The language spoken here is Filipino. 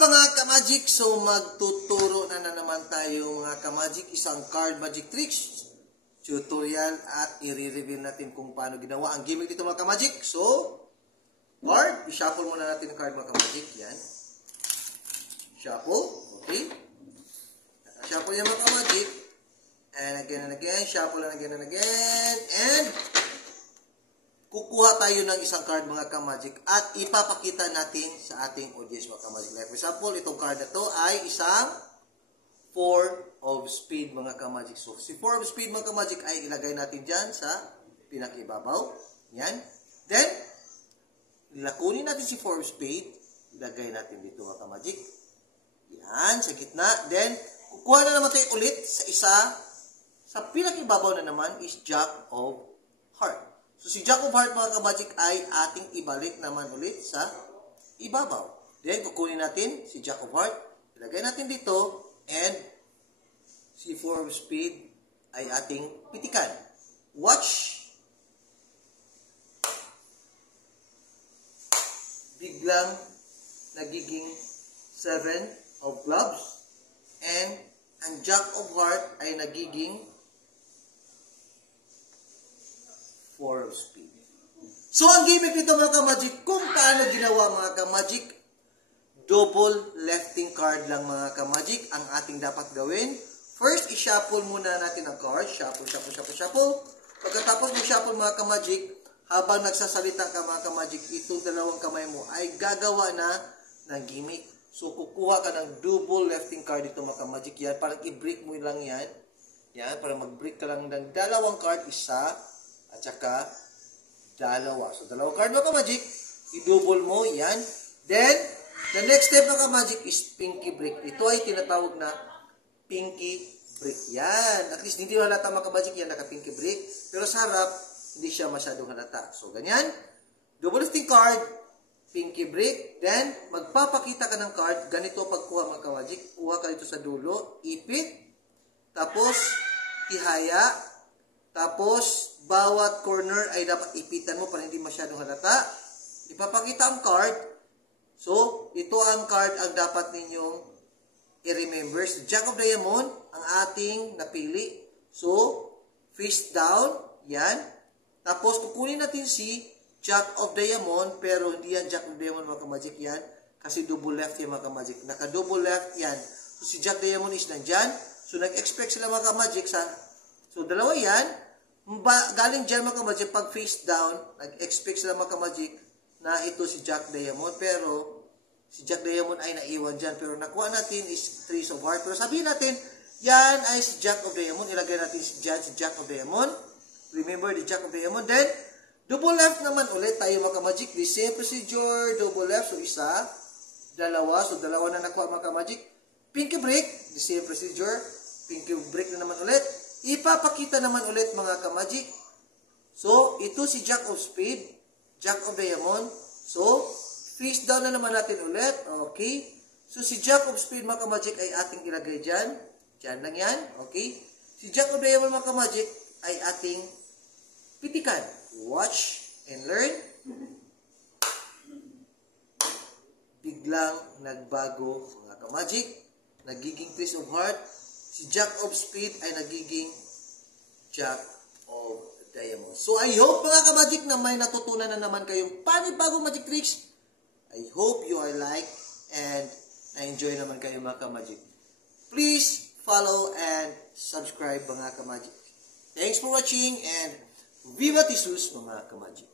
mga ka-magic? So magtuturo na naman tayo mga ka-magic, isang card magic tricks tutorial at i-reveal natin kung paano ginawa ang gimmick dito mga ka-magic. So, card, i-shuffle muna natin ang card mga ka-magic. Yan. Shuffle. Okay. Shuffle yan mga ka-magic. And again, shuffle and again. And kukuha tayo ng isang card mga ka-magic at ipapakita natin sa ating audience mga ka-magic. Like for example, itong card na to ay isang 4 of spade mga ka-magic. So, si 4 of spade mga ka-magic ay ilagay natin dyan sa pinakibabaw. Yan. Then, lakunin natin si 4 of spade. Ilagay natin dito mga ka-magic. Yan, sa gitna. Then, kukuha na naman tayo ulit sa isa. Sa pinakibabaw na naman is Jack of Heart. So, si Jack of Heart mga ka-magic ay ating ibalik naman ulit sa ibabaw. Then, kukunin natin si Jack of Heart. Ilagay natin dito. And si 4 of spade ay ating pitikan. Watch. Biglang nagiging 7 of clubs. And ang Jack of heart ay nagiging 4 of spade. So ang gimmick nito mga ka-magic, kung paano ginawa mga ka-magic, double lefting card lang mga ka-magic ang ating dapat gawin. First, i-shuffle muna natin ang card. Shuffle. Pagkatapos mag-shuffle mga ka-magic, habang nagsasalita ka mga ka-magic, itong dalawang kamay mo ay gagawa na ng gimmick. So, kukuha ka ng double lefting card dito mga ka-magic. Yan, parang i-break mo lang yan. Yan, parang mag-break ka lang ng dalawang card, isa, at saka dalawa. So, dalawang card mga ka-magic, i-double mo, yan. Then, the next step ng magic is pinky break. Ito ay tinatawag na pinky break. Yan. At least hindi halata mga ka-magic yan, naka-pinky break. Pero sa harap, hindi siya masyadong halata. So, ganyan. Double lifting card, pinky break. Then, magpapakita ka ng card. Ganito pagkuha mga ka-magic. Kuha ka dito sa dulo. Ipit. Tapos, ihaya. Tapos, bawat corner ay dapat ipitan mo para hindi masyadong halata. Ipapakita ang card. So, ito ang card ang dapat ninyong i-remember. So, Jack of Diamond, ang ating napili. So, face down. Yan. Tapos, kukunin natin si Jack of Diamond, pero hindi yan Jack of Diamond mga ka-magic yan. Kasi double left yan mga ka-magic. Naka-double left yan. So, si Jack Diamond is nandyan. So, nag-expect sila mga ka-magic sa... So, dalawa yan. Galing dyan mga ka-magic, pag face down, nag-expect sila mga ka-magic na ito si Jack Diamond, pero si Jack Diamond ay naiwan dyan. Pero nakuha natin is 3 of heart. Pero sabihin natin, yan ay si Jack of Diamond. Ilagay natin si Jack of Diamond. Remember the Jack of Diamond. Then, double left naman ulit tayo mga ka-magic. The same procedure, double left. So, isa, dalawa. So, dalawa na nakuha mga ka-magic. Pinky break, the same procedure. Pinky break na naman ulit. Ipapakita naman ulit mga ka-magic. So, ito si Jack of Spade. Jack of Diamond. So, face down na naman natin ulit. Okay. So, si Jack of Spade mga ka-magic ay ating ilagay dyan. Dyan lang yan. Okay. Si Jack of Diamond mga ka-magic ay ating pitikan. Watch and learn. Biglang nagbago mga ka-magic. Nagiging 3 of heart. Si Jack of Spade ay nagiging Jack of Diamond. So, I hope mga ka-magic na may natutunan na naman kayong panibagong magic tricks. I hope you are like and na-enjoy naman kayo mga ka-magic. Please follow and subscribe mga ka-magic. Thanks for watching and Viva Jesus mga ka-magic.